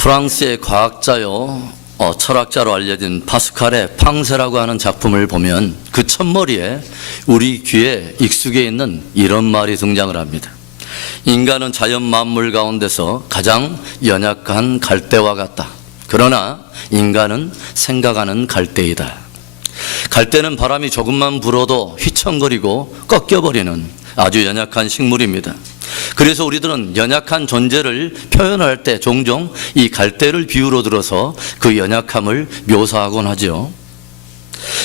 프랑스의 과학자요 철학자로 알려진 파스칼의 팡세라고 하는 작품을 보면 그 첫머리에 우리 귀에 익숙해 있는 이런 말이 등장을 합니다. 인간은 자연 만물 가운데서 가장 연약한 갈대와 같다. 그러나 인간은 생각하는 갈대이다. 갈대는 바람이 조금만 불어도 휘청거리고 꺾여버리는 아주 연약한 식물입니다. 그래서 우리들은 연약한 존재를 표현할 때 종종 이 갈대를 비유로 들어서 그 연약함을 묘사하곤 하죠.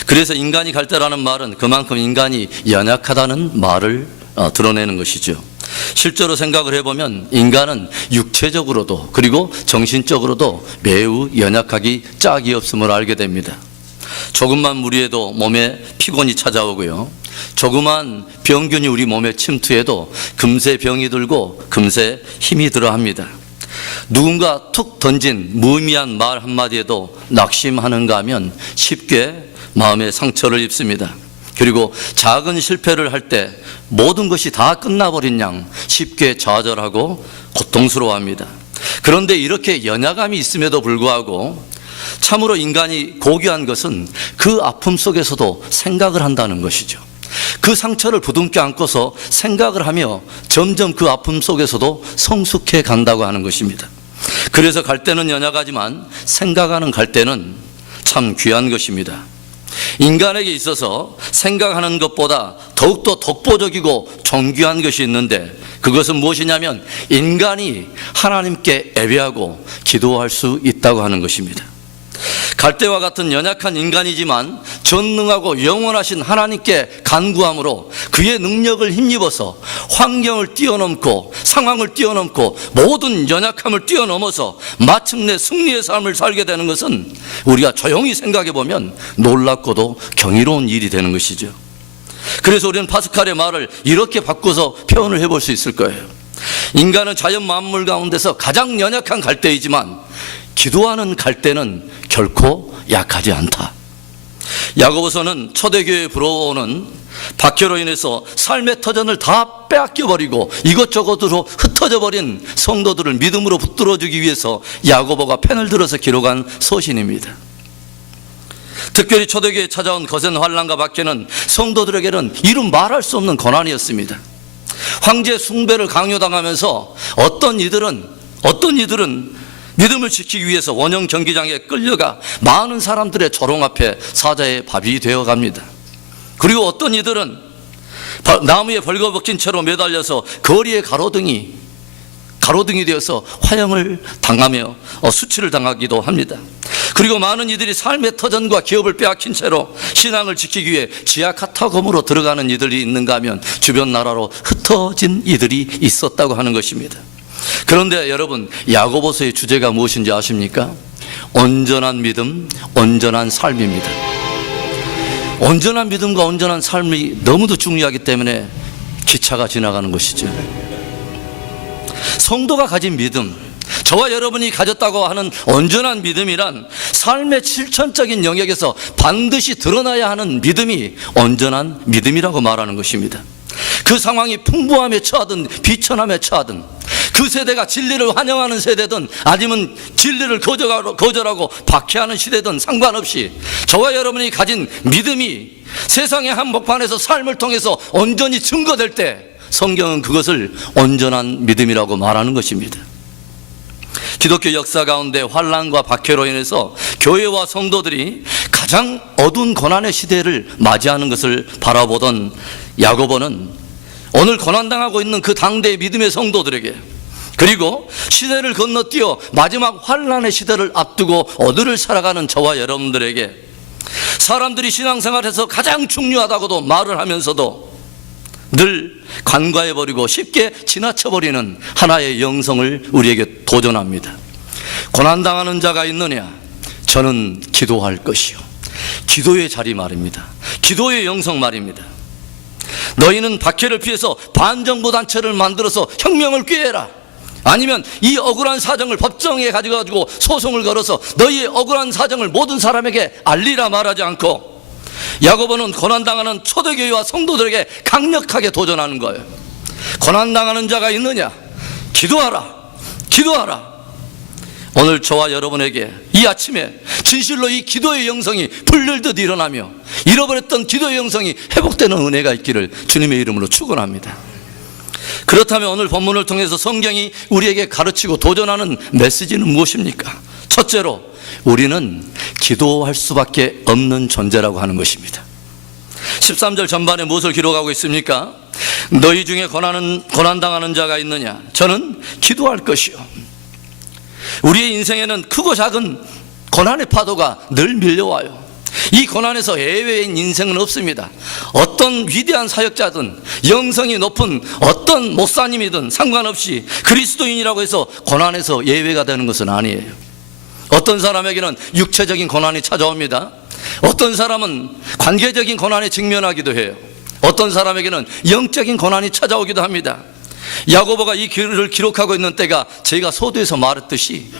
그래서 인간이 갈대라는 말은 그만큼 인간이 연약하다는 말을 드러내는 것이죠. 실제로 생각을 해보면 인간은 육체적으로도 그리고 정신적으로도 매우 연약하기 짝이 없음을 알게 됩니다. 조금만 무리해도 몸에 피곤이 찾아오고요. 조그만 병균이 우리 몸에 침투해도 금세 병이 들고 금세 힘이 들어합니다. 누군가 툭 던진 무의미한 말 한마디에도 낙심하는가 하면 쉽게 마음에 상처를 입습니다. 그리고 작은 실패를 할 때 모든 것이 다 끝나버린 양 쉽게 좌절하고 고통스러워합니다. 그런데 이렇게 연약함이 있음에도 불구하고 참으로 인간이 고귀한 것은 그 아픔 속에서도 생각을 한다는 것이죠. 그 상처를 부둥켜 안고서 생각을 하며 점점 그 아픔 속에서도 성숙해 간다고 하는 것입니다. 그래서 갈대는 연약하지만 생각하는 갈대는 참 귀한 것입니다. 인간에게 있어서 생각하는 것보다 더욱더 독보적이고 존귀한 것이 있는데 그것은 무엇이냐면 인간이 하나님께 예배하고 기도할 수 있다고 하는 것입니다. 갈대와 같은 연약한 인간이지만 전능하고 영원하신 하나님께 간구함으로 그의 능력을 힘입어서 환경을 뛰어넘고 상황을 뛰어넘고 모든 연약함을 뛰어넘어서 마침내 승리의 삶을 살게 되는 것은 우리가 조용히 생각해 보면 놀랍고도 경이로운 일이 되는 것이죠. 그래서 우리는 파스칼의 말을 이렇게 바꿔서 표현을 해볼 수 있을 거예요. 인간은 자연 만물 가운데서 가장 연약한 갈대이지만 기도하는 갈대는 결코 약하지 않다. 야고보서는 초대교회에 불어오는 박해로 인해서 삶의 터전을 다 빼앗겨버리고 이것저것으로 흩어져 버린 성도들을 믿음으로 붙들어주기 위해서 야고보가 펜을 들어서 기록한 서신입니다. 특별히 초대교회에 찾아온 거센 환난과 박해는 성도들에게는 이루 말할 수 없는 고난이었습니다. 황제 숭배를 강요당하면서 어떤 이들은 믿음을 지키기 위해서 원형 경기장에 끌려가 많은 사람들의 조롱 앞에 사자의 밥이 되어갑니다. 그리고 어떤 이들은 나무에 벌거벗긴 채로 매달려서 거리의 가로등이 되어서 화형을 당하며 수치를 당하기도 합니다. 그리고 많은 이들이 삶의 터전과 기업을 빼앗긴 채로 신앙을 지키기 위해 지하 카타콤으로 들어가는 이들이 있는가 하면 주변 나라로 흩어진 이들이 있었다고 하는 것입니다. 그런데 여러분, 야고보서의 주제가 무엇인지 아십니까? 온전한 믿음, 온전한 삶입니다. 온전한 믿음과 온전한 삶이 너무도 중요하기 때문에 기차가 지나가는 것이죠. 성도가 가진 믿음, 저와 여러분이 가졌다고 하는 온전한 믿음이란 삶의 실천적인 영역에서 반드시 드러나야 하는 믿음이 온전한 믿음이라고 말하는 것입니다. 그 상황이 풍부함에 처하든 비천함에 처하든 그 세대가 진리를 환영하는 세대든 아니면 진리를 거절하고 박해하는 시대든 상관없이 저와 여러분이 가진 믿음이 세상의 한복판에서 삶을 통해서 온전히 증거될 때 성경은 그것을 온전한 믿음이라고 말하는 것입니다. 기독교 역사 가운데 환난과 박해로 인해서 교회와 성도들이 가장 어두운 고난의 시대를 맞이하는 것을 바라보던 야고보는 오늘 고난당하고 있는 그 당대의 믿음의 성도들에게 그리고 시대를 건너뛰어 마지막 환난의 시대를 앞두고 어두를 살아가는 저와 여러분들에게 사람들이 신앙생활에서 가장 중요하다고도 말을 하면서도 늘 간과해버리고 쉽게 지나쳐버리는 하나의 영성을 우리에게 도전합니다. 고난당하는 자가 있느냐? 저는 기도할 것이요. 기도의 자리 말입니다. 기도의 영성 말입니다. 너희는 박해를 피해서 반정부단체를 만들어서 혁명을 꾀해라. 아니면 이 억울한 사정을 법정에 가지고 소송을 걸어서 너희의 억울한 사정을 모든 사람에게 알리라 말하지 않고 야고보는 고난당하는 초대교회와 성도들에게 강력하게 도전하는 거예요. 고난당하는 자가 있느냐? 기도하라. 기도하라. 오늘 저와 여러분에게 이 아침에 진실로 이 기도의 영성이 불늘듯 일어나며 잃어버렸던 기도의 영성이 회복되는 은혜가 있기를 주님의 이름으로 축원합니다. 그렇다면 오늘 본문을 통해서 성경이 우리에게 가르치고 도전하는 메시지는 무엇입니까? 첫째로 우리는 기도할 수밖에 없는 존재라고 하는 것입니다. 13절 전반에 무엇을 기록하고 있습니까? 너희 중에 고난당하는 자가 있느냐? 저는 기도할 것이요. 우리의 인생에는 크고 작은 고난의 파도가 늘 밀려와요. 이 고난에서 예외인 인생은 없습니다. 어떤 위대한 사역자든 영성이 높은 어떤 목사님이든 상관없이 그리스도인이라고 해서 고난에서 예외가 되는 것은 아니에요. 어떤 사람에게는 육체적인 고난이 찾아옵니다. 어떤 사람은 관계적인 고난에 직면하기도 해요. 어떤 사람에게는 영적인 고난이 찾아오기도 합니다. 야고보가 이 글을 기록하고 있는 때가 제가 서두에서 말했듯이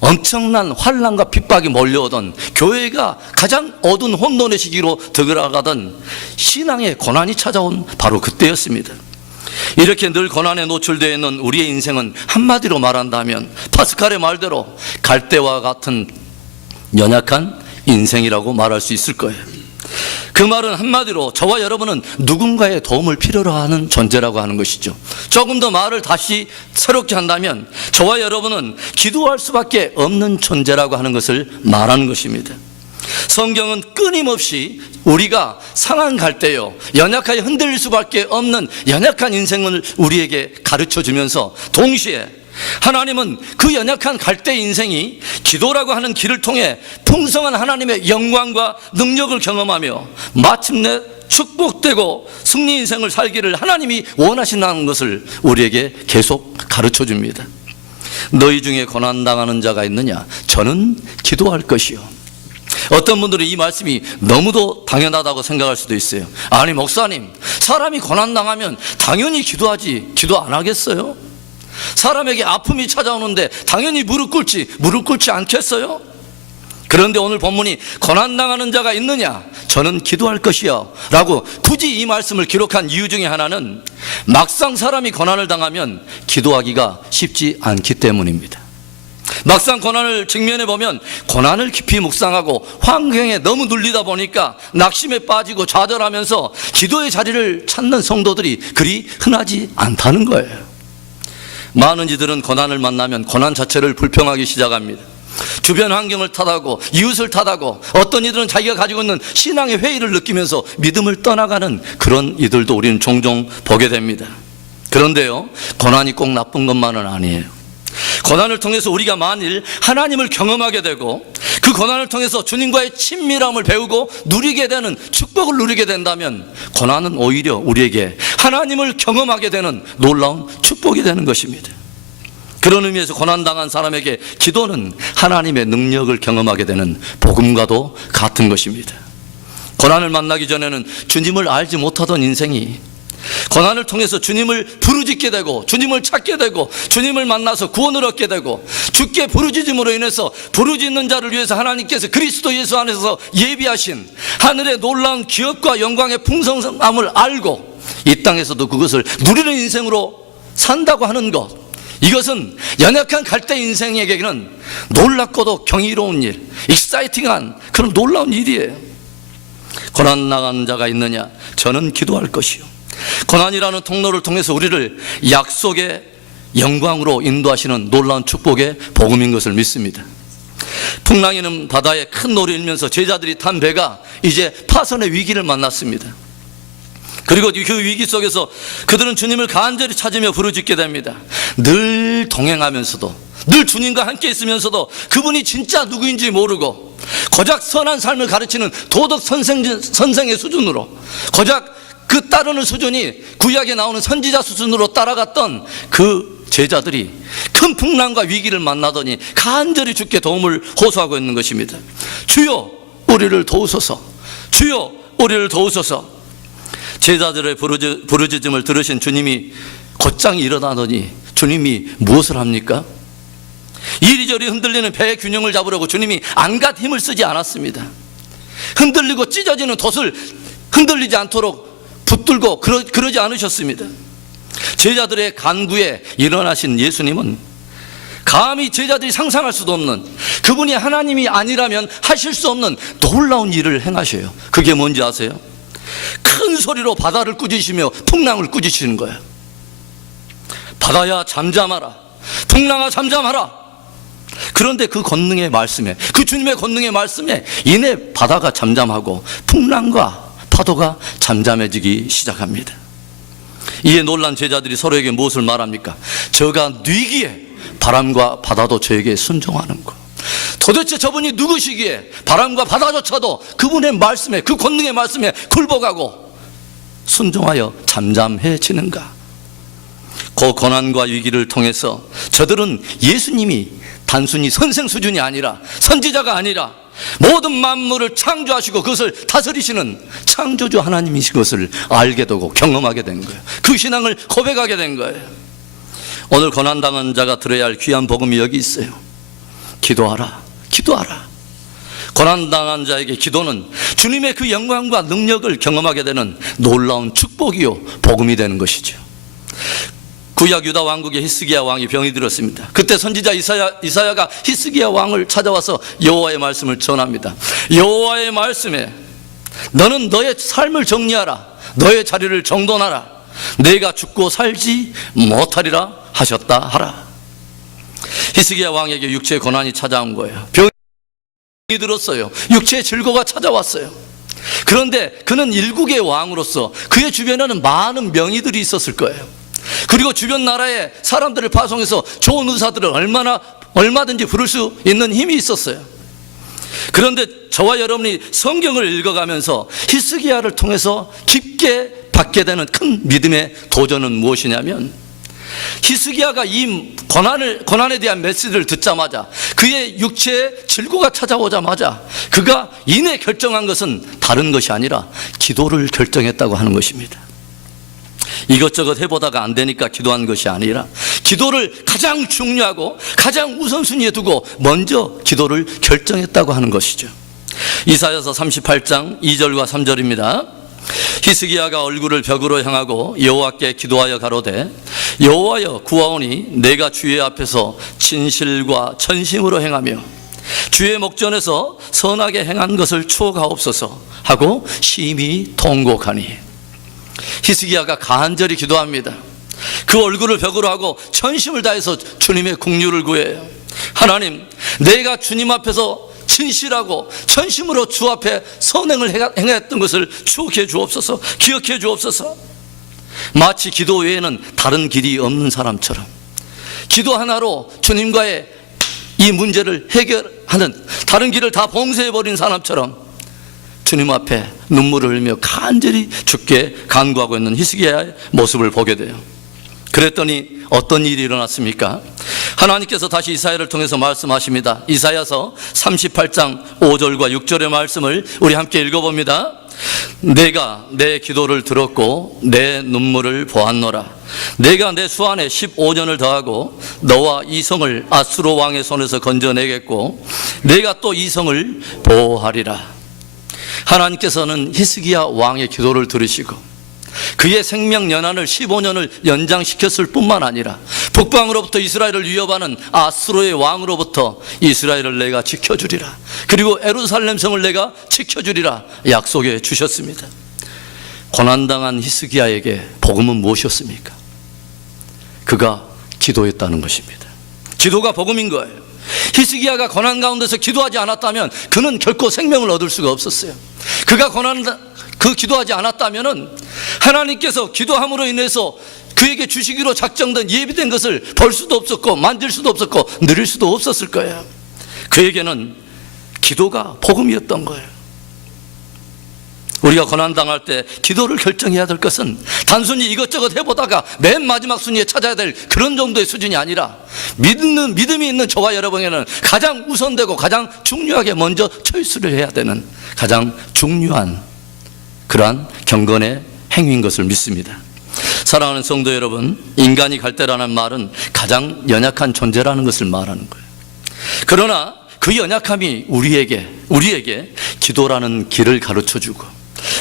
엄청난 환난과 핍박이 몰려오던 교회가 가장 어두운 혼돈의 시기로 들어가던 신앙의 고난이 찾아온 바로 그때였습니다. 이렇게 늘 고난에 노출되어 있는 우리의 인생은 한마디로 말한다면 파스칼의 말대로 갈대와 같은 연약한 인생이라고 말할 수 있을 거예요. 그 말은 한마디로 저와 여러분은 누군가의 도움을 필요로 하는 존재라고 하는 것이죠. 조금 더 말을 다시 새롭게 한다면 저와 여러분은 기도할 수밖에 없는 존재라고 하는 것을 말하는 것입니다. 성경은 끊임없이 우리가 상한 갈대요 연약하게 흔들릴 수밖에 없는 연약한 인생을 우리에게 가르쳐주면서 동시에 하나님은 그 연약한 갈대 인생이 기도라고 하는 길을 통해 풍성한 하나님의 영광과 능력을 경험하며 마침내 축복되고 승리 인생을 살기를 하나님이 원하신다는 것을 우리에게 계속 가르쳐 줍니다. 너희 중에 고난당하는 자가 있느냐? 저는 기도할 것이요. 어떤 분들은 이 말씀이 너무도 당연하다고 생각할 수도 있어요. 아니 목사님, 사람이 고난당하면 당연히 기도하지 기도 안 하겠어요? 사람에게 아픔이 찾아오는데 당연히 무릎 꿇지 않겠어요? 그런데 오늘 본문이 고난당하는 자가 있느냐? 저는 기도할 것이요 라고 굳이 이 말씀을 기록한 이유 중에 하나는 막상 사람이 고난을 당하면 기도하기가 쉽지 않기 때문입니다. 막상 고난을 직면해 보면 고난을 깊이 묵상하고 환경에 너무 눌리다 보니까 낙심에 빠지고 좌절하면서 기도의 자리를 찾는 성도들이 그리 흔하지 않다는 거예요. 많은 이들은 고난을 만나면 고난 자체를 불평하기 시작합니다. 주변 환경을 탓하고 이웃을 탓하고 어떤 이들은 자기가 가지고 있는 신앙의 회의를 느끼면서 믿음을 떠나가는 그런 이들도 우리는 종종 보게 됩니다. 그런데요, 고난이 꼭 나쁜 것만은 아니에요. 고난을 통해서 우리가 만일 하나님을 경험하게 되고 그 고난을 통해서 주님과의 친밀함을 배우고 누리게 되는 축복을 누리게 된다면 고난은 오히려 우리에게 하나님을 경험하게 되는 놀라운 축복이 되는 것입니다. 그런 의미에서 고난당한 사람에게 기도는 하나님의 능력을 경험하게 되는 복음과도 같은 것입니다. 고난을 만나기 전에는 주님을 알지 못하던 인생이 고난을 통해서 주님을 부르짖게 되고 주님을 찾게 되고 주님을 만나서 구원을 얻게 되고 주께 부르짖음으로 인해서 부르짖는 자를 위해서 하나님께서 그리스도 예수 안에서 예비하신 하늘의 놀라운 기업과 영광의 풍성함을 알고 이 땅에서도 그것을 누리는 인생으로 산다고 하는 것, 이것은 연약한 갈대 인생에게는 놀랍고도 경이로운 일, 익사이팅한 그런 놀라운 일이에요. 고난 나간 자가 있느냐? 저는 기도할 것이요. 고난이라는 통로를 통해서 우리를 약속의 영광으로 인도하시는 놀라운 축복의 복음인 것을 믿습니다. 풍랑이는 바다에 큰 노를 일면서 제자들이 탄 배가 이제 파선의 위기를 만났습니다. 그리고 그 위기 속에서 그들은 주님을 간절히 찾으며 부르짖게 됩니다. 늘 동행하면서도, 늘 주님과 함께 있으면서도 그분이 진짜 누구인지 모르고 고작 선한 삶을 가르치는 도덕 선생의 수준으로, 고작 그 따르는 수준이 구약에 나오는 선지자 수준으로 따라갔던 그 제자들이 큰 풍랑과 위기를 만나더니 간절히 주께 도움을 호소하고 있는 것입니다. 주여 우리를 도우소서, 주여 우리를 도우소서. 제자들의 부르짖음을 들으신 주님이 곧장 일어나더니 주님이 무엇을 합니까? 이리저리 흔들리는 배의 균형을 잡으려고 주님이 안갓 힘을 쓰지 않았습니다. 흔들리고 찢어지는 돛을 흔들리지 않도록 붙들고 그러지 않으셨습니다. 제자들의 간구에 일어나신 예수님은 감히 제자들이 상상할 수도 없는, 그분이 하나님이 아니라면 하실 수 없는 놀라운 일을 행하셔요. 그게 뭔지 아세요? 큰 소리로 바다를 꾸짖으시며 풍랑을 꾸짖으시는 거예요. 바다야 잠잠하라, 풍랑아 잠잠하라. 그런데 그 권능의 말씀에, 그 주님의 권능의 말씀에 이내 바다가 잠잠하고 풍랑과 파도가 잠잠해지기 시작합니다. 이에 놀란 제자들이 서로에게 무엇을 말합니까? 저가 뉘기에 바람과 바다도 저에게 순종하는 것. 도대체 저분이 누구시기에 바람과 바다조차도 그분의 말씀에, 그 권능의 말씀에 굴복하고 순종하여 잠잠해지는가? 그 고난과 위기를 통해서 저들은 예수님이 단순히 선생 수준이 아니라, 선지자가 아니라 모든 만물을 창조하시고 그것을 다스리시는 창조주 하나님이신 것을 알게 되고 경험하게 된 거예요. 그 신앙을 고백하게 된 거예요. 오늘 고난당한 자가 들어야 할 귀한 복음이 여기 있어요. 기도하라, 기도하라. 고난당한 자에게 기도는 주님의 그 영광과 능력을 경험하게 되는 놀라운 축복이요 복음이 되는 것이죠. 구약 유다 왕국의 히스기야 왕이 병이 들었습니다. 그때 선지자 이사야가 히스기야 왕을 찾아와서 여호와의 말씀을 전합니다. 여호와의 말씀에 너는 너의 삶을 정리하라, 너의 자리를 정돈하라, 내가 죽고 살지 못하리라 하셨다 하라. 히스기야 왕에게 육체의 고난이 찾아온 거예요. 병이 들었어요. 육체의 질고가 찾아왔어요. 그런데 그는 일국의 왕으로서 그의 주변에는 많은 명의들이 있었을 거예요. 그리고 주변 나라의 사람들을 파송해서 좋은 의사들을 얼마든지 부를 수 있는 힘이 있었어요. 그런데 저와 여러분이 성경을 읽어가면서 히스기야를 통해서 깊게 받게 되는 큰 믿음의 도전은 무엇이냐면, 히스기야가 이 고난에 대한 메시지를 듣자마자, 그의 육체의 질고가 찾아오자마자 그가 이내 결정한 것은 다른 것이 아니라 기도를 결정했다고 하는 것입니다. 이것저것 해보다가 안 되니까 기도한 것이 아니라 기도를 가장 중요하고 가장 우선순위에 두고 먼저 기도를 결정했다고 하는 것이죠. 이사야서 38장 2절과 3절입니다. 히스기야가 얼굴을 벽으로 향하고 여호와께 기도하여 가로되 여호와여 구하오니 내가 주의 앞에서 진실과 전심으로 행하며 주의 목전에서 선하게 행한 것을 추억하옵소서 하고 심히 통곡하니. 히스기야가 간절히 기도합니다. 그 얼굴을 벽으로 하고 전심을 다해서 주님의 긍휼을 구해요. 하나님, 내가 주님 앞에서 진실하고 전심으로 주 앞에 선행을 행했던 것을 추억해 주옵소서, 기억해 주옵소서. 마치 기도 외에는 다른 길이 없는 사람처럼, 기도 하나로 주님과의 이 문제를 해결하는 다른 길을 다 봉쇄해버린 사람처럼 주님 앞에 눈물을 흘리며 간절히 주께 간구하고 있는 히스기야의 모습을 보게 돼요. 그랬더니 어떤 일이 일어났습니까? 하나님께서 다시 이사야를 통해서 말씀하십니다. 이사야서 38장 5절과 6절의 말씀을 우리 함께 읽어봅니다. 내가 내 기도를 들었고 내 눈물을 보았노라. 내가 내 수완에 15년을 더하고 너와 이 성을 아수르 왕의 손에서 건져내겠고 내가 또 이 성을 보호하리라. 하나님께서는 히스기야 왕의 기도를 들으시고 그의 생명 연한을 15년을 연장시켰을 뿐만 아니라 북방으로부터 이스라엘을 위협하는 아수르의 왕으로부터 이스라엘을 내가 지켜주리라, 그리고 예루살렘 성을 내가 지켜주리라 약속해 주셨습니다. 고난당한 히스기야에게 복음은 무엇이었습니까? 그가 기도했다는 것입니다. 기도가 복음인 거예요. 히스기야가 고난 가운데서 기도하지 않았다면 그는 결코 생명을 얻을 수가 없었어요. 그가 기도하지 않았다면 하나님께서 기도함으로 인해서 그에게 주시기로 작정된 예비된 것을 볼 수도 없었고 만질 수도 없었고 누릴 수도 없었을 거예요. 그에게는 기도가 복음이었던 거예요. 우리가 고난당할 때 기도를 결정해야 될 것은 단순히 이것저것 해보다가 맨 마지막 순위에 찾아야 될 그런 정도의 수준이 아니라 믿음이 있는 저와 여러분에게는 가장 우선되고 가장 중요하게 먼저 초이스를 해야 되는 가장 중요한 그러한 경건의 행위인 것을 믿습니다. 사랑하는 성도 여러분, 인간이 갈대라는 말은 가장 연약한 존재라는 것을 말하는 거예요. 그러나 그 연약함이 우리에게 기도라는 길을 가르쳐주고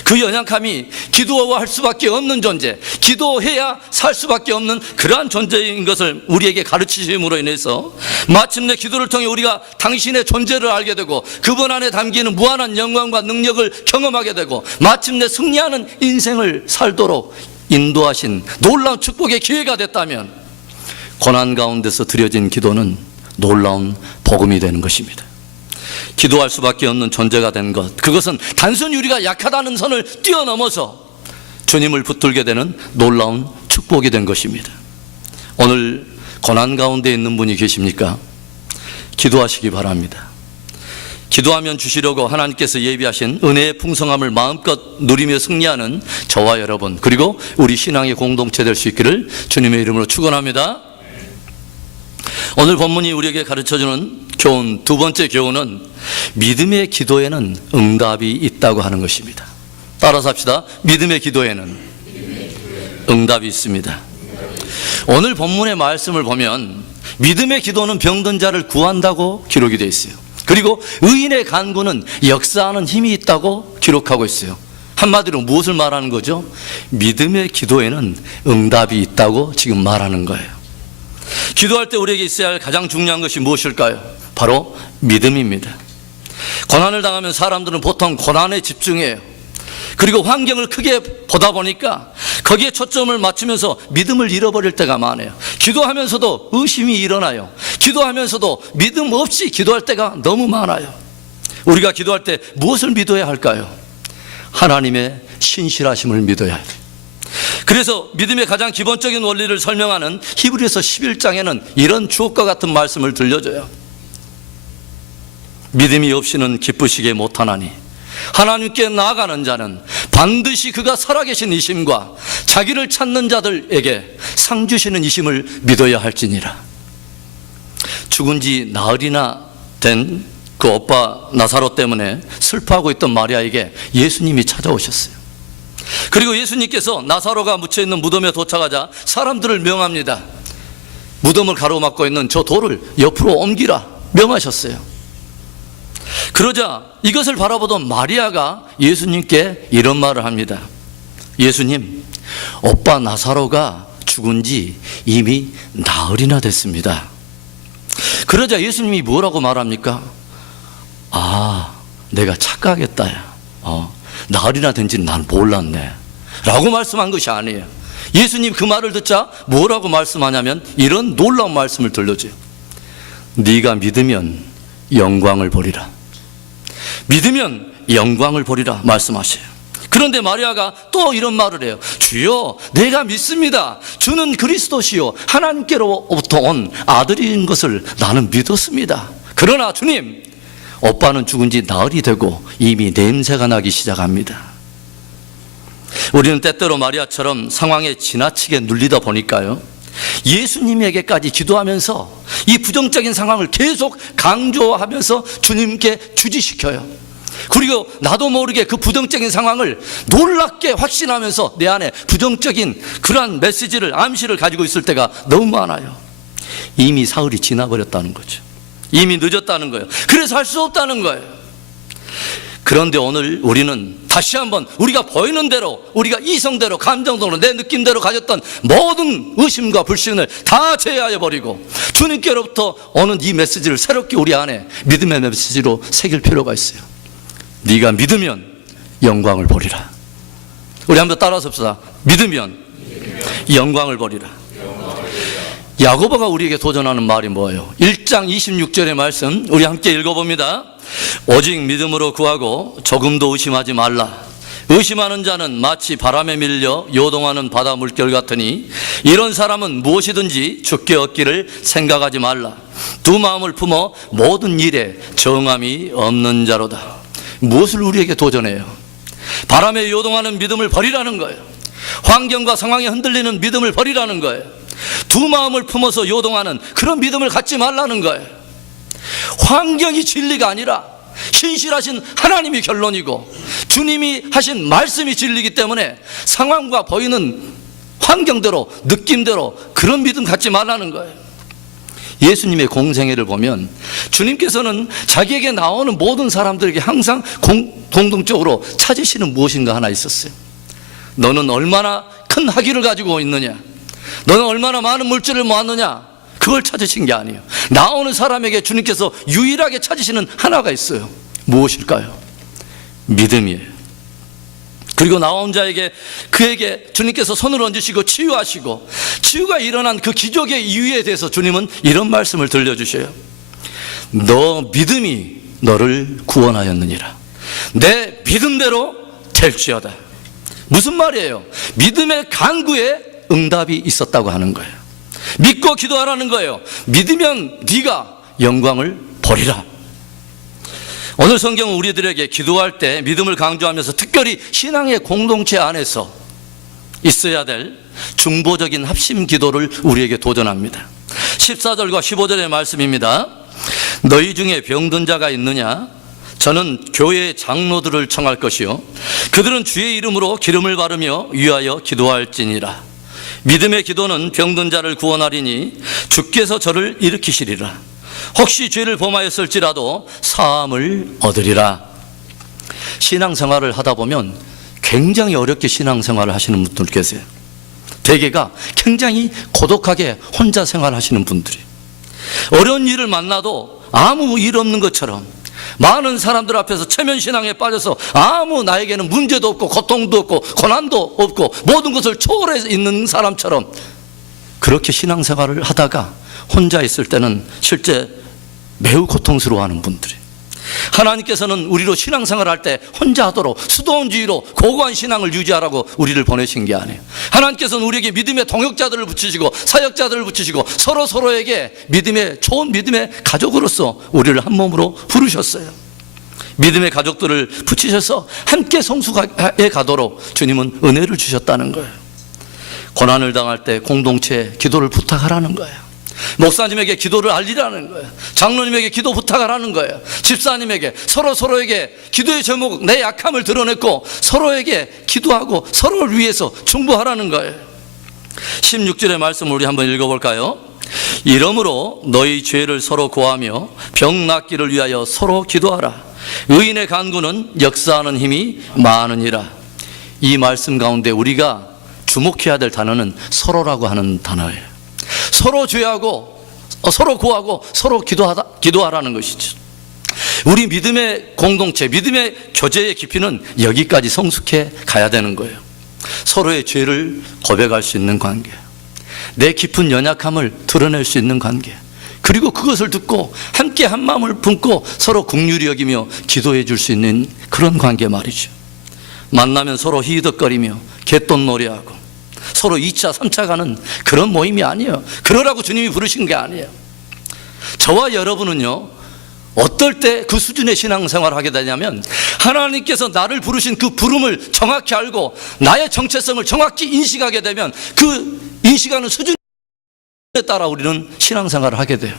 그 그 연약함이 기도할 수밖에 없는 존재, 기도해야 살 수밖에 없는 그러한 존재인 것을 우리에게 가르치심으로 인해서 마침내 기도를 통해 우리가 당신의 존재를 알게 되고 그분 안에 담기는 무한한 영광과 능력을 경험하게 되고 마침내 승리하는 인생을 살도록 인도하신 놀라운 축복의 기회가 됐다면 고난 가운데서 드려진 기도는 놀라운 복음이 되는 것입니다. 기도할 수밖에 없는 존재가 된 것, 그것은 단순히 우리가 약하다는 선을 뛰어넘어서 주님을 붙들게 되는 놀라운 축복이 된 것입니다. 오늘 고난 가운데 있는 분이 계십니까? 기도하시기 바랍니다. 기도하면 주시려고 하나님께서 예비하신 은혜의 풍성함을 마음껏 누리며 승리하는 저와 여러분, 그리고 우리 신앙의 공동체 될 수 있기를 주님의 이름으로 축원합니다. 오늘 본문이 우리에게 가르쳐주는 교훈, 두 번째 교훈은 믿음의 기도에는 응답이 있다고 하는 것입니다. 따라서 합시다. 믿음의 기도에는 응답이 있습니다. 오늘 본문의 말씀을 보면 믿음의 기도는 병든 자를 구한다고 기록이 되어 있어요. 그리고 의인의 간구는 역사하는 힘이 있다고 기록하고 있어요. 한마디로 무엇을 말하는 거죠? 믿음의 기도에는 응답이 있다고 지금 말하는 거예요. 기도할 때 우리에게 있어야 할 가장 중요한 것이 무엇일까요? 바로 믿음입니다. 고난을 당하면 사람들은 보통 고난에 집중해요. 그리고 환경을 크게 보다 보니까 거기에 초점을 맞추면서 믿음을 잃어버릴 때가 많아요. 기도하면서도 의심이 일어나요. 기도하면서도 믿음 없이 기도할 때가 너무 많아요. 우리가 기도할 때 무엇을 믿어야 할까요? 하나님의 신실하심을 믿어야 해요. 그래서 믿음의 가장 기본적인 원리를 설명하는 히브리서 11장에는 이런 주옥과 같은 말씀을 들려줘요. 믿음이 없이는 기쁘시게 못하나니 하나님께 나아가는 자는 반드시 그가 살아계신 이심과 자기를 찾는 자들에게 상 주시는 이심을 믿어야 할지니라. 죽은 지 나흘이나 된 그 오빠 나사로 때문에 슬퍼하고 있던 마리아에게 예수님이 찾아오셨어요. 그리고 예수님께서 나사로가 묻혀있는 무덤에 도착하자 사람들을 명합니다. 무덤을 가로막고 있는 저 돌을 옆으로 옮기라 명하셨어요. 그러자 이것을 바라보던 마리아가 예수님께 이런 말을 합니다. 예수님, 오빠 나사로가 죽은 지 이미 나흘이나 됐습니다. 그러자 예수님이 뭐라고 말합니까? 내가 착각했다. 나흘이나 된지는 난 몰랐네 라고 말씀한 것이 아니에요. 예수님 그 말을 듣자 뭐라고 말씀하냐면 이런 놀라운 말씀을 들려줘요. 네가 믿으면 영광을 보리라. 믿으면 영광을 보리라 말씀하셔요. 그런데 마리아가 또 이런 말을 해요. 주여, 내가 믿습니다. 주는 그리스도시요 하나님께로부터 온 아들인 것을 나는 믿었습니다. 그러나 주님, 오빠는 죽은 지 나흘이 되고 이미 냄새가 나기 시작합니다. 우리는 때때로 마리아처럼 상황에 지나치게 눌리다 보니까요, 예수님에게까지 기도하면서 이 부정적인 상황을 계속 강조하면서 주님께 주지시켜요. 그리고 나도 모르게 그 부정적인 상황을 놀랍게 확신하면서 내 안에 부정적인 그러한 메시지를, 암시를 가지고 있을 때가 너무 많아요. 이미 사흘이 지나버렸다는 거죠. 이미 늦었다는 거예요. 그래서 할 수 없다는 거예요. 그런데 오늘 우리는 다시 한번 우리가 보이는 대로, 우리가 이성대로, 감정대로, 내 느낌대로 가졌던 모든 의심과 불신을 다 제하여 버리고 주님께로부터 오는 이 메시지를 새롭게 우리 안에 믿음의 메시지로 새길 필요가 있어요. 네가 믿으면 영광을 보리라. 우리 한번 따라서 합시다. 믿으면 영광을 보리라. 야고보가 우리에게 도전하는 말이 뭐예요? 1장 26절의 말씀 우리 함께 읽어봅니다. 오직 믿음으로 구하고 조금도 의심하지 말라. 의심하는 자는 마치 바람에 밀려 요동하는 바다 물결 같으니 이런 사람은 무엇이든지 주께 얻기를 생각하지 말라. 두 마음을 품어 모든 일에 정함이 없는 자로다. 무엇을 우리에게 도전해요? 바람에 요동하는 믿음을 버리라는 거예요. 환경과 상황에 흔들리는 믿음을 버리라는 거예요. 두 마음을 품어서 요동하는 그런 믿음을 갖지 말라는 거예요. 환경이 진리가 아니라 신실하신 하나님이 결론이고 주님이 하신 말씀이 진리이기 때문에 상황과 보이는 환경대로, 느낌대로 그런 믿음 갖지 말라는 거예요. 예수님의 공생애를 보면 주님께서는 자기에게 나오는 모든 사람들에게 항상 공동적으로 찾으시는 무엇인가 하나 있었어요. 너는 얼마나 큰 학위를 가지고 있느냐, 너는 얼마나 많은 물질을 모았느냐, 그걸 찾으신 게 아니에요. 나오는 사람에게 주님께서 유일하게 찾으시는 하나가 있어요. 무엇일까요? 믿음이에요. 그리고 나온 자에게, 그에게 주님께서 손을 얹으시고 치유하시고, 치유가 일어난 그 기적의 이유에 대해서 주님은 이런 말씀을 들려주셔요. 너 믿음이 너를 구원하였느니라. 내 믿음대로 될지어다. 무슨 말이에요? 믿음의 간구에 응답이 있었다고 하는 거예요. 믿고 기도하라는 거예요. 믿으면 네가 영광을 보리라. 오늘 성경은 우리들에게 기도할 때 믿음을 강조하면서 특별히 신앙의 공동체 안에서 있어야 될 중보적인 합심 기도를 우리에게 도전합니다. 14절과 15절의 말씀입니다. 너희 중에 병든 자가 있느냐? 저는 교회의 장로들을 청할 것이요 그들은 주의 이름으로 기름을 바르며 위하여 기도할지니라. 믿음의 기도는 병든 자를 구원하리니 주께서 저를 일으키시리라. 혹시 죄를 범하였을지라도 사함을 얻으리라. 신앙생활을 하다 보면 굉장히 어렵게 신앙생활을 하시는 분들 계세요. 대개가 굉장히 고독하게 혼자 생활하시는 분들이, 어려운 일을 만나도 아무 일 없는 것처럼, 많은 사람들 앞에서 체면신앙에 빠져서 아무 나에게는 문제도 없고 고통도 없고 고난도 없고 모든 것을 초월해 있는 사람처럼 그렇게 신앙생활을 하다가 혼자 있을 때는 실제 매우 고통스러워하는 분들이, 하나님께서는 우리로 신앙생활을 할 때 혼자 하도록 수도원주의로 고고한 신앙을 유지하라고 우리를 보내신 게 아니에요. 하나님께서는 우리에게 믿음의 동역자들을 붙이시고 사역자들을 붙이시고 서로에게 믿음의 좋은 믿음의 가족으로서 우리를 한 몸으로 부르셨어요. 믿음의 가족들을 붙이셔서 함께 성숙해 가도록 주님은 은혜를 주셨다는 거예요. 고난을 당할 때 공동체 기도를 부탁하라는 거예요. 목사님에게 기도를 알리라는 거예요. 장로님에게 기도 부탁하라는 거예요. 집사님에게 서로에게 기도의 제목, 내 약함을 드러냈고 서로에게 기도하고 서로를 위해서 중보하라는 거예요. 16절의 말씀을 우리 한번 읽어볼까요? 이러므로 너희 죄를 서로 고하며 병 낫기를 위하여 서로 기도하라. 의인의 간구는 역사하는 힘이 많으니라. 이 말씀 가운데 우리가 주목해야 될 단어는 서로라고 하는 단어예요. 서로 죄하고 서로 구하고 서로 기도하라는 것이죠. 우리 믿음의 공동체, 믿음의 교제의 깊이는 여기까지 성숙해 가야 되는 거예요. 서로의 죄를 고백할 수 있는 관계, 내 깊은 연약함을 드러낼 수 있는 관계, 그리고 그것을 듣고 함께 한 마음을 품고 서로 긍휼히 여기며 기도해 줄 수 있는 그런 관계 말이죠. 만나면 서로 히덕거리며 갯돈놀이하고 서로 2차, 3차 가는 그런 모임이 아니에요. 그러라고 주님이 부르신 게 아니에요. 저와 여러분은요, 어떨 때 그 수준의 신앙생활을 하게 되냐면 하나님께서 나를 부르신 그 부름을 정확히 알고 나의 정체성을 정확히 인식하게 되면 그 인식하는 수준에 따라 우리는 신앙생활을 하게 돼요.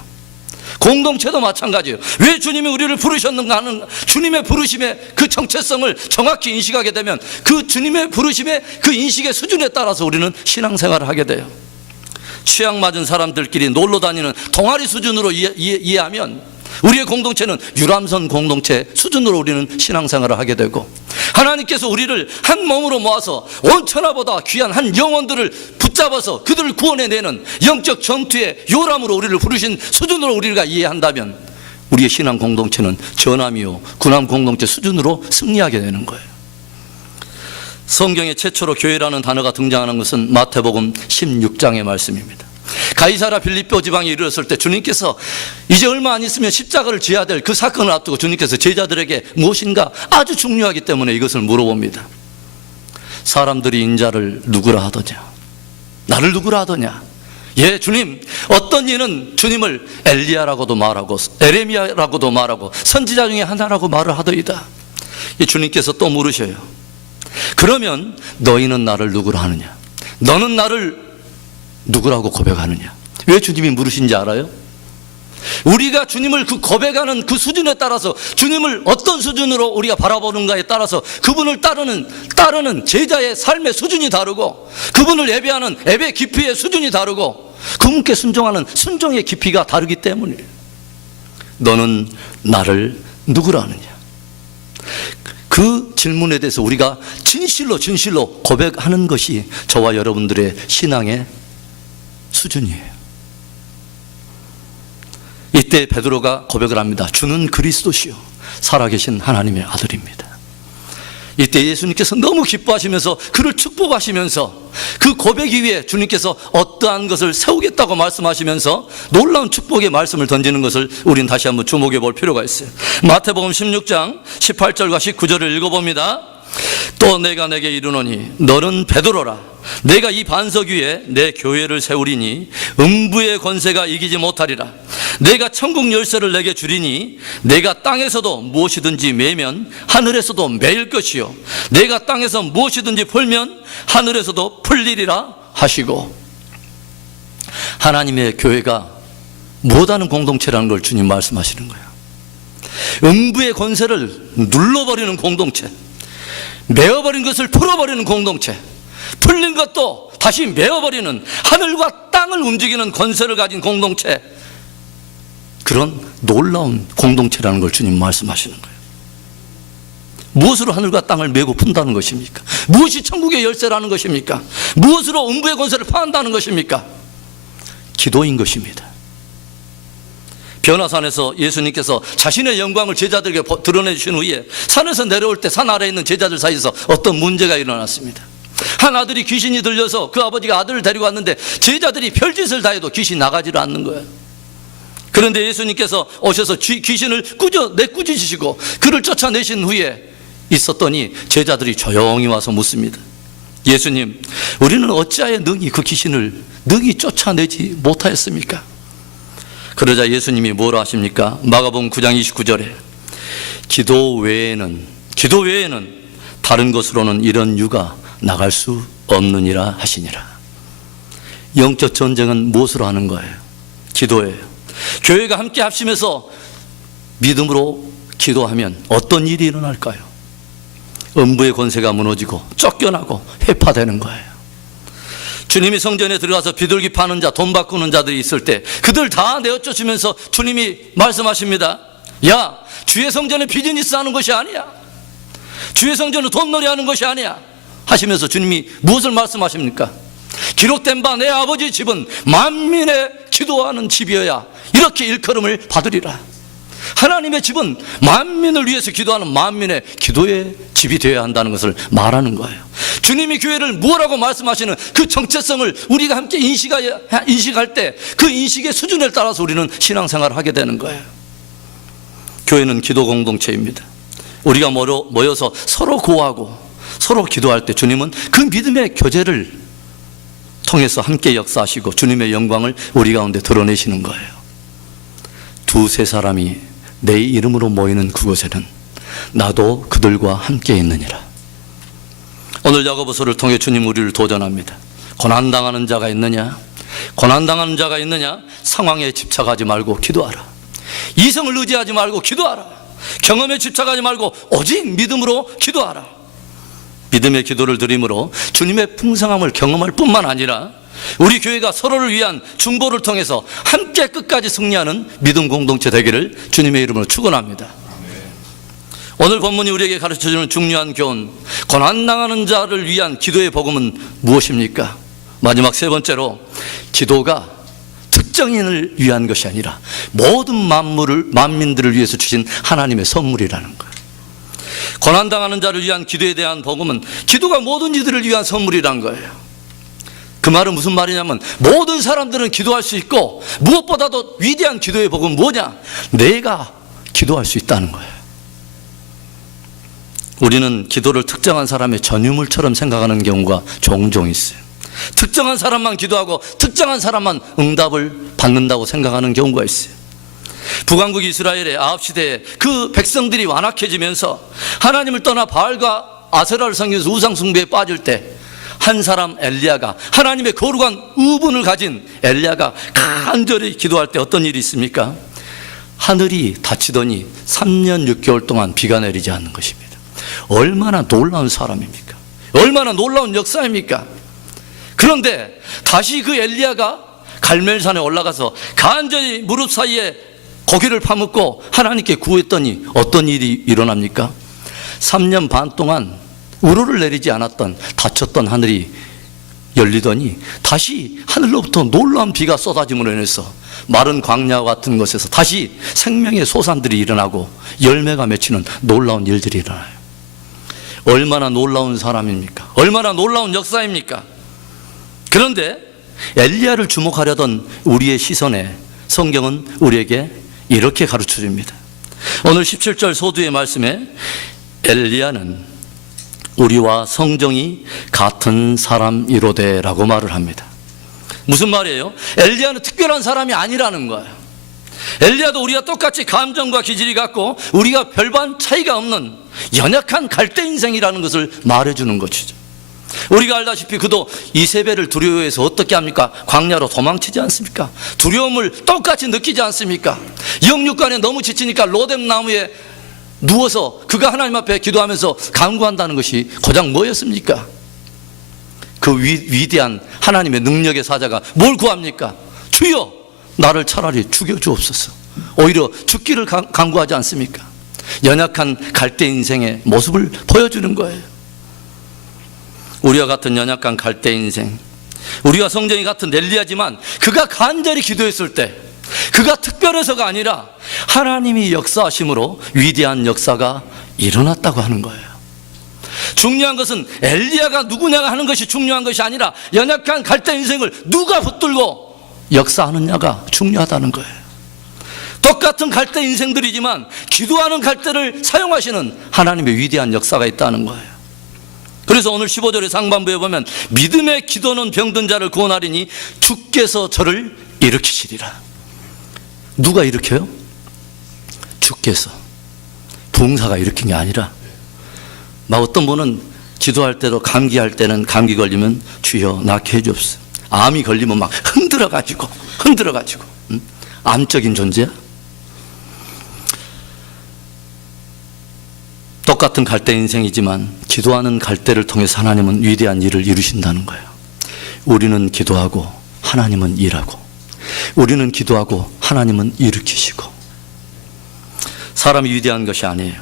공동체도 마찬가지예요. 왜 주님이 우리를 부르셨는가 하는 주님의 부르심의 그 정체성을 정확히 인식하게 되면 그 주님의 부르심의 그 인식의 수준에 따라서 우리는 신앙생활을 하게 돼요. 취향 맞은 사람들끼리 놀러 다니는 동아리 수준으로 이해하면 우리의 공동체는 유람선 공동체 수준으로 우리는 신앙생활을 하게 되고, 하나님께서 우리를 한 몸으로 모아서 온 천하보다 귀한 한 영혼들을 붙잡아서 그들을 구원해내는 영적 전투의 요람으로 우리를 부르신 수준으로 우리가 이해한다면 우리의 신앙 공동체는 전함이요 군함 공동체 수준으로 승리하게 되는 거예요. 성경에 최초로 교회라는 단어가 등장하는 것은 마태복음 16장의 말씀입니다. 가이사랴 빌립보 지방에 이르렀을 때 주님께서 이제 얼마 안 있으면 십자가를 져야 될 그 사건을 앞두고 주님께서 제자들에게 무엇인가 아주 중요하기 때문에 이것을 물어봅니다. 사람들이 인자를 누구라 하더냐? 나를 누구라 하더냐? 예, 주님, 어떤 이는 주님을 엘리야라고도 말하고 에레미야라고도 말하고 선지자 중에 하나라고 말을 하더이다. 주님께서 또 물으셔요. 그러면 너희는 나를 누구라 하느냐? 너는 나를 누구라고 고백하느냐? 왜 주님이 물으신지 알아요? 우리가 주님을 그 고백하는 그 수준에 따라서, 주님을 어떤 수준으로 우리가 바라보는가에 따라서 그분을 따르는 제자의 삶의 수준이 다르고, 그분을 예배하는 예배 깊이의 수준이 다르고, 그분께 순종하는 순종의 깊이가 다르기 때문이에요. 너는 나를 누구라 하느냐? 그 질문에 대해서 우리가 진실로 고백하는 것이 저와 여러분들의 신앙의 수준이에요. 이때 베드로가 고백을 합니다. 주는 그리스도시요 살아계신 하나님의 아들입니다. 이때 예수님께서 너무 기뻐하시면서 그를 축복하시면서 그 고백 위에 주님께서 어떠한 것을 세우겠다고 말씀하시면서 놀라운 축복의 말씀을 던지는 것을 우린 다시 한번 주목해 볼 필요가 있어요. 마태복음 16장 18절과 19절을 읽어봅니다. 또 내가 내게 이르노니 너는 베드로라. 내가 이 반석 위에 내 교회를 세우리니 음부의 권세가 이기지 못하리라. 내가 천국 열쇠를 내게 주리니 내가 땅에서도 무엇이든지 매면 하늘에서도 매일 것이요 내가 땅에서 무엇이든지 풀면 하늘에서도 풀리리라 하시고, 하나님의 교회가 못하는 공동체라는 걸 주님 말씀하시는 거예요. 음부의 권세를 눌러버리는 공동체, 메어버린 것을 풀어버리는 공동체, 풀린 것도 다시 메어버리는, 하늘과 땅을 움직이는 권세를 가진 공동체, 그런 놀라운 공동체라는 걸 주님 말씀하시는 거예요. 무엇으로 하늘과 땅을 메고 푼다는 것입니까? 무엇이 천국의 열쇠라는 것입니까? 무엇으로 음부의 권세를 파한다는 것입니까? 기도인 것입니다. 변화산에서 예수님께서 자신의 영광을 제자들에게 드러내주신 후에 산에서 내려올 때 산 아래에 있는 제자들 사이에서 어떤 문제가 일어났습니다. 한 아들이 귀신이 들려서 그 아버지가 아들을 데리고 왔는데 제자들이 별짓을 다 해도 귀신이 나가지를 않는 거예요. 그런데 예수님께서 오셔서 귀신을 내꾸짖으시고 그를 쫓아내신 후에 있었더니 제자들이 조용히 와서 묻습니다. 예수님, 우리는 어찌하여 능히 그 귀신을 능히 쫓아내지 못하였습니까? 그러자 예수님이 뭐라 하십니까? 마가복음 9장 29절에 기도 외에는 다른 것으로는 이런 유가 나갈 수 없느니라 하시니라. 영적 전쟁은 무엇으로 하는 거예요? 기도예요. 교회가 함께 합심해서 믿음으로 기도하면 어떤 일이 일어날까요? 음부의 권세가 무너지고 쫓겨나고 회파되는 거예요. 주님이 성전에 들어가서 비둘기 파는 자, 돈 바꾸는 자들이 있을 때 그들 다 내어쫓으면서 주님이 말씀하십니다. 야, 주의 성전에 비즈니스 하는 것이 아니야. 주의 성전은 돈놀이 하는 것이 아니야 하시면서 주님이 무엇을 말씀하십니까? 기록된 바 내 아버지 집은 만민의 기도하는 집이어야 이렇게 일컬음을 받으리라. 하나님의 집은 만민을 위해서 기도하는 만민의 기도의 집이 되어야 한다는 것을 말하는 거예요. 주님이 교회를 뭐라고 말씀하시는 그 정체성을 우리가 함께 인식할 때 그 인식의 수준에 따라서 우리는 신앙생활을 하게 되는 거예요. 교회는 기도 공동체입니다. 우리가 모여서 서로 구하고 서로 기도할 때 주님은 그 믿음의 교제를 통해서 함께 역사하시고 주님의 영광을 우리 가운데 드러내시는 거예요. 두세 사람이 내 이름으로 모이는 그곳에는 나도 그들과 함께 있느니라. 오늘 야고보서를 통해 주님 우리를 도전합니다. 고난당하는 자가 있느냐? 고난당하는 자가 있느냐? 상황에 집착하지 말고 기도하라. 이성을 의지하지 말고 기도하라. 경험에 집착하지 말고 오직 믿음으로 기도하라. 믿음의 기도를 드림으로 주님의 풍성함을 경험할 뿐만 아니라 우리 교회가 서로를 위한 중보를 통해서 함께 끝까지 승리하는 믿음 공동체 되기를 주님의 이름으로 축원합니다. 오늘 본문이 우리에게 가르쳐주는 중요한 교훈, 고난당하는 자를 위한 기도의 복음은 무엇입니까? 마지막 세 번째로, 기도가 특정인을 위한 것이 아니라 모든 만민들을 위해서 주신 하나님의 선물이라는 거예요. 고난당하는 자를 위한 기도에 대한 복음은 기도가 모든 이들을 위한 선물이란 거예요. 그 말은 무슨 말이냐면 모든 사람들은 기도할 수 있고 무엇보다도 위대한 기도의 복음은 뭐냐? 내가 기도할 수 있다는 거예요. 우리는 기도를 특정한 사람의 전유물처럼 생각하는 경우가 종종 있어요. 특정한 사람만 기도하고 특정한 사람만 응답을 받는다고 생각하는 경우가 있어요. 북왕국 이스라엘의 아합 시대에 그 백성들이 완악해지면서 하나님을 떠나 바알과 아세라를 섬기면서 우상 숭배에 빠질 때 한 사람 엘리야가, 하나님의 거룩한 의분을 가진 엘리야가 간절히 기도할 때 어떤 일이 있습니까? 하늘이 닫히더니 3년 6개월 동안 비가 내리지 않는 것입니다. 얼마나 놀라운 사람입니까? 얼마나 놀라운 역사입니까? 그런데 다시 그 엘리야가 갈멜산에 올라가서 간절히 무릎 사이에 고개를 파묻고 하나님께 구했더니 어떤 일이 일어납니까? 3년 반 동안 우로를 내리지 않았던 닫혔던 하늘이 열리더니 다시 하늘로부터 놀라운 비가 쏟아짐으로 인해서 마른 광야와 같은 곳에서 다시 생명의 소산들이 일어나고 열매가 맺히는 놀라운 일들이 일어나요. 얼마나 놀라운 사람입니까? 얼마나 놀라운 역사입니까? 그런데 엘리야를 주목하려던 우리의 시선에 성경은 우리에게 이렇게 가르쳐 줍니다. 오늘 17절 소두의 말씀에 엘리야는 우리와 성정이 같은 사람이로되라고 말을 합니다. 무슨 말이에요? 엘리야는 특별한 사람이 아니라는 거예요. 엘리야도 우리가 똑같이 감정과 기질이 같고 우리가 별반 차이가 없는 연약한 갈대 인생이라는 것을 말해주는 것이죠. 우리가 알다시피 그도 이세벨을 두려워해서 어떻게 합니까? 광야로 도망치지 않습니까? 두려움을 똑같이 느끼지 않습니까? 영육간에 너무 지치니까 로뎀 나무에 누워서 그가 하나님 앞에 기도하면서 간구한다는 것이 고작 뭐였습니까? 그 위대한 하나님의 능력의 사자가 뭘 구합니까? 주여 나를 차라리 죽여주옵소서. 오히려 죽기를 간구하지 않습니까? 연약한 갈대 인생의 모습을 보여주는 거예요. 우리와 같은 연약한 갈대 인생, 우리가 성정이 같은 엘리야지만 그가 간절히 기도했을 때 그가 특별해서가 아니라 하나님이 역사하심으로 위대한 역사가 일어났다고 하는 거예요. 중요한 것은 엘리야가 누구냐가 하는 것이 중요한 것이 아니라 연약한 갈대 인생을 누가 붙들고 역사하느냐가 중요하다는 거예요. 똑같은 갈대 인생들이지만 기도하는 갈대를 사용하시는 하나님의 위대한 역사가 있다는 거예요. 그래서 오늘 15절의 상반부에 보면 믿음의 기도는 병든 자를 구원하리니 주께서 저를 일으키시리라. 누가 일으켜요? 주께서. 부흥사가 일으킨 게 아니라 막 어떤 분은 기도할 때도 감기할 때는 감기 걸리면 주여 낫게 해주옵소서. 암이 걸리면 막 흔들어가지고 암적인 존재야? 똑같은 갈대 인생이지만 기도하는 갈대를 통해서 하나님은 위대한 일을 이루신다는 거예요. 우리는 기도하고 하나님은 일하고, 우리는 기도하고 하나님은 일으키시고. 사람이 위대한 것이 아니에요.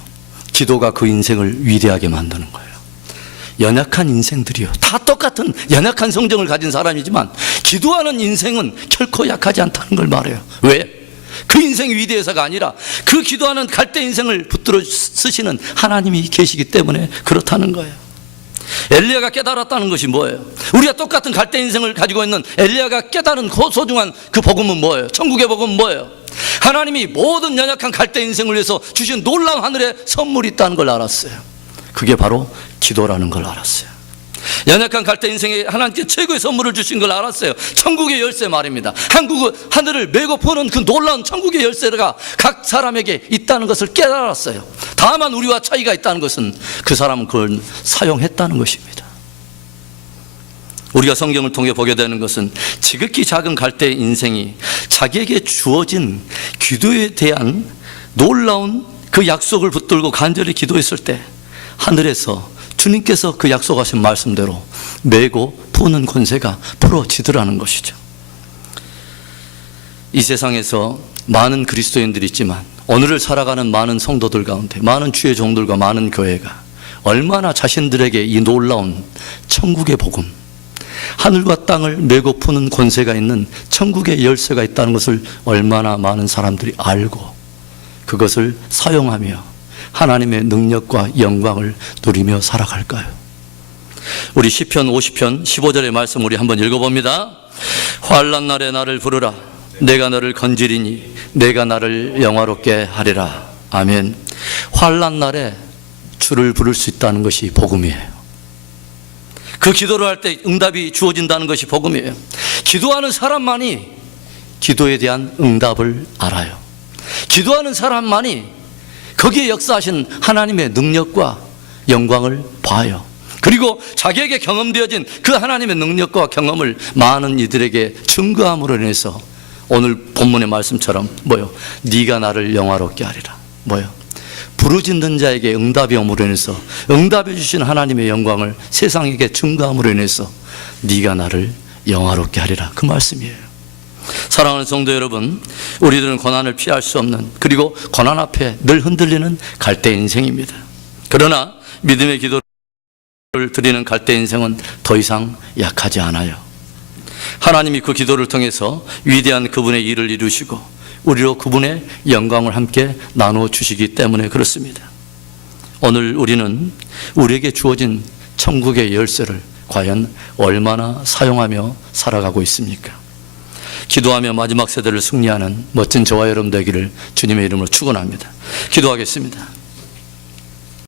기도가 그 인생을 위대하게 만드는 거예요. 연약한 인생들이요, 다 똑같은 연약한 성정을 가진 사람이지만 기도하는 인생은 결코 약하지 않다는 걸 말해요. 왜? 그 인생이 위대해서가 아니라 그 기도하는 갈대 인생을 붙들어 쓰시는 하나님이 계시기 때문에 그렇다는 거예요. 엘리야가 깨달았다는 것이 뭐예요? 우리가 똑같은 갈대 인생을 가지고 있는 엘리야가 깨달은 소중한 그 복음은 뭐예요? 천국의 복음은 뭐예요? 하나님이 모든 연약한 갈대 인생을 위해서 주신 놀라운 하늘의 선물이 있다는 걸 알았어요. 그게 바로 기도라는 걸 알았어요. 연약한 갈대 인생에 하나님께 최고의 선물을 주신 걸 알았어요. 천국의 열쇠 말입니다. 하늘을 메고 푸는 그 놀라운 천국의 열쇠가 각 사람에게 있다는 것을 깨달았어요. 다만 우리와 차이가 있다는 것은 그 사람은 그걸 사용했다는 것입니다. 우리가 성경을 통해 보게 되는 것은 지극히 작은 갈대 인생이 자기에게 주어진 기도에 대한 놀라운 그 약속을 붙들고 간절히 기도했을 때 하늘에서 주님께서 그 약속하신 말씀대로 메고 푸는 권세가 풀어지더라는 것이죠. 이 세상에서 많은 그리스도인들이 있지만 오늘을 살아가는 많은 성도들 가운데 많은 주의 종들과 많은 교회가 얼마나 자신들에게 이 놀라운 천국의 복음, 하늘과 땅을 메고 푸는 권세가 있는 천국의 열쇠가 있다는 것을 얼마나 많은 사람들이 알고 그것을 사용하며 하나님의 능력과 영광을 누리며 살아갈까요? 우리 시편 50편 15절의 말씀 우리 한번 읽어봅니다. 환난 날에 나를 부르라. 내가 너를 건지리니 내가 나를 영화롭게 하리라. 아멘. 환난 날에 주를 부를 수 있다는 것이 복음이에요. 그 기도를 할 때 응답이 주어진다는 것이 복음이에요. 기도하는 사람만이 기도에 대한 응답을 알아요. 기도하는 사람만이 거기에 역사하신 하나님의 능력과 영광을 봐요. 그리고 자기에게 경험되어진 그 하나님의 능력과 경험을 많은 이들에게 증거함으로 인해서 오늘 본문의 말씀처럼 뭐요? 네가 나를 영화롭게 하리라. 뭐요? 부르짖는 자에게 응답이 옴으로 인해서 응답해 주신 하나님의 영광을 세상에게 증거함으로 인해서 네가 나를 영화롭게 하리라. 그 말씀이에요. 사랑하는 성도 여러분, 우리들은 고난을 피할 수 없는, 그리고 고난 앞에 늘 흔들리는 갈대 인생입니다. 그러나 믿음의 기도를 드리는 갈대 인생은 더 이상 약하지 않아요. 하나님이 그 기도를 통해서 위대한 그분의 일을 이루시고 우리로 그분의 영광을 함께 나누어 주시기 때문에 그렇습니다. 오늘 우리는 우리에게 주어진 천국의 열쇠를 과연 얼마나 사용하며 살아가고 있습니까? 기도하며 마지막 세대를 승리하는 멋진 저와 여러분 되기를 주님의 이름으로 축원합니다. 기도하겠습니다.